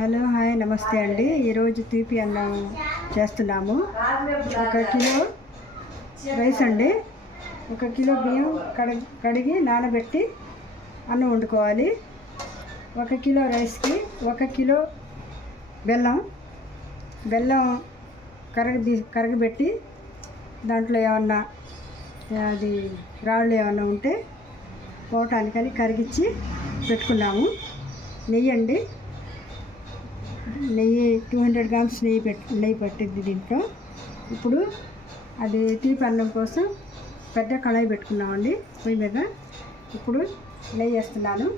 Hello hi నమస్తే అండి. ఈరోజు తీపి అన్నం చేస్తున్నాము. 1 కిలో రైస్ అండి, 1 కిలో బియ్యం కడిగి నానబెట్టి అన్నం వండుకోవాలి. 1 కిలో రైస్కి 1 కిలో బెల్లం కరగబెట్టి దాంట్లో ఏమన్నా అది రాళ్ళు ఏమన్నా ఉంటే పోవటానికని కరిగించి పెట్టుకున్నాము. నెయ్యి అండి, నెయ్యి 200 గ్రామ్స్ నెయ్యి పట్టింది దీంట్లో. ఇప్పుడు అది తీపి అన్నం కోసం పెద్ద కళాయి పెట్టుకున్నామండి పొయ్యి మీద. ఇప్పుడు నెయ్యి వేస్తున్నాను.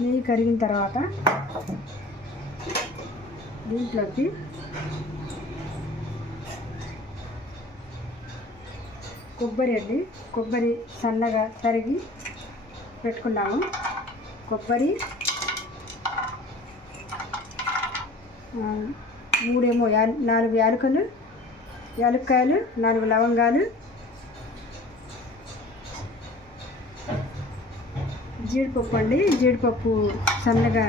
నెయ్యి కరిగిన తర్వాత దీంట్లోకి కొబ్బరి సన్నగా తరిగి పెట్టుకున్నాము. కొబ్బరి 4 యాలక్కాయలు, 4 లవంగాలు, జీడిపప్పు అండి, జీడిపప్పు సన్నగా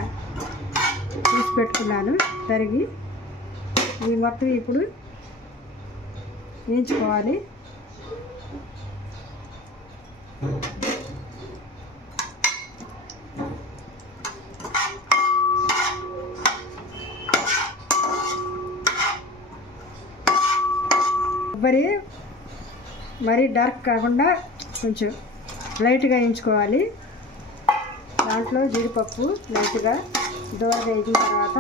తీసి పెట్టుకున్నాను తరిగి. ఇవి మొత్తం ఇప్పుడు వేయించుకోవాలి. కొబ్బరి మరీ డార్క్ కాకుండా కొంచెం లైట్గా వేయించుకోవాలి. దాంట్లో జీడిపప్పు లైట్గా దూరగా వేగిన తర్వాత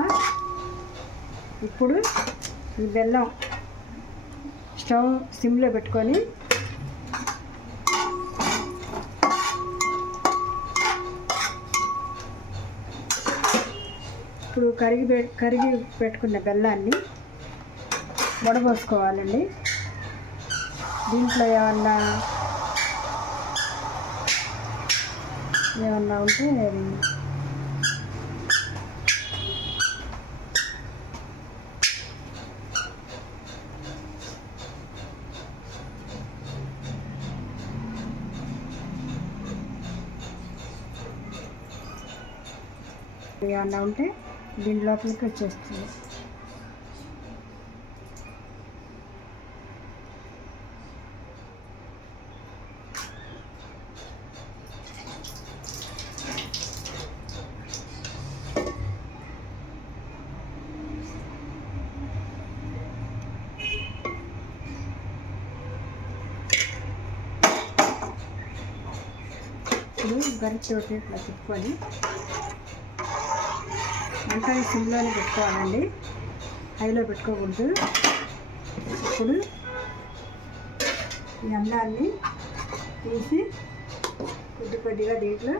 ఇప్పుడు ఈ బెల్లం స్టవ్ సిమ్లో పెట్టుకొని ఇప్పుడు కరిగి పెట్టుకున్న బెల్లాన్ని వడబోసుకోవాలండి. దీంట్లో ఏమన్నా ఉంటే అది ఏమన్నా ఉంటే దీని లోపలికి వచ్చేస్తుంది. ఇప్పుడు గరిటెతోటి ఇట్లా తిప్పుకొని మంటని సిమ్లోనే పెట్టుకోవాలండి, హైలో పెట్టుకోకూడదు. ఇప్పుడు ఈ అన్నాన్ని తీసి కొద్దిగా దీంట్లో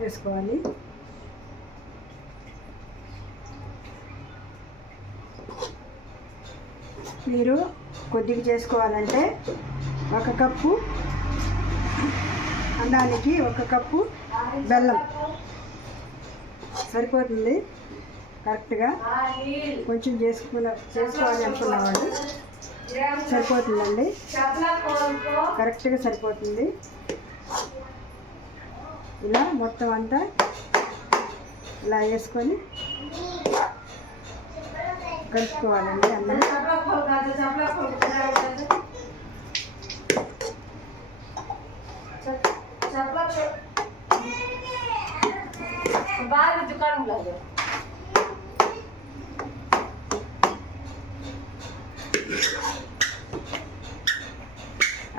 వేసుకోవాలి. మీరు కొద్దిగా చేసుకోవాలంటే 1 కప్పు అన్నానికి 1 కప్పు బెల్లం సరిపోతుంది కరెక్ట్గా. కొంచెం చేసుకోవాలి అనుకున్న వాళ్ళు సరిపోతుందండి, కరెక్ట్గా సరిపోతుంది. ఇలా మొత్తం అంతా ఇలా వేసుకొని కలుపుకోవాలండి అన్నం.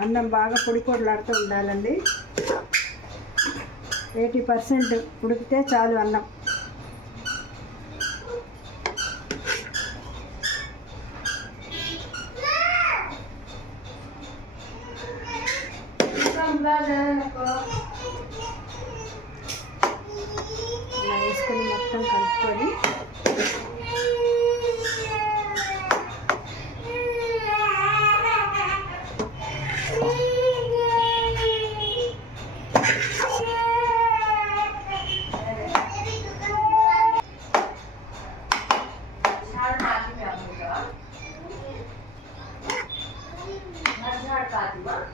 అన్నం బాగా పొడిలాడుతూ ఉండాలండి. 80% ఉడికితే చాలు అన్నం. ఇలా వేసుకొని మొత్తం కలుపుకొని కలర్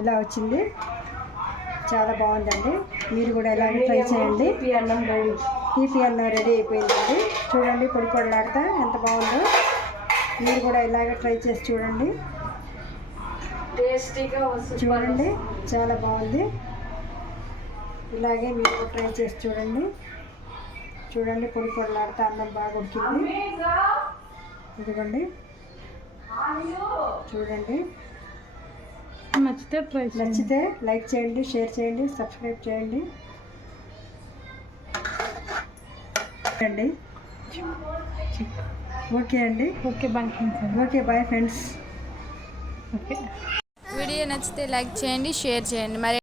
ఇలా వచ్చింది, చాలా బాగుందండి. మీరు కూడా ఎలాగే ట్రై చేయండి. తీపి అన్నం రెడీ అయిపోయిందండి. చూడండి పొడి పొడిలాడుతా ఎంత బాగుందో. మీరు కూడా ఇలాగే ట్రై చేసి చూడండి. చూడండి చాలా బాగుంది. ఇలాగే మీరు కూడా ట్రై చేసి చూడండి. చూడండి పొడి పొడిలాడుతా అన్నం బాగా ఉడికింది. ఇదిగోండి చూడండి. నచ్చితే లైక్ చేయండి, షేర్ చేయండి, సబ్స్క్రైబ్ చేయండి అండి. ఓకే అండి. Okay bye friends. వీడియో నచ్చితే లైక్ చేయండి, షేర్ చేయండి. మరి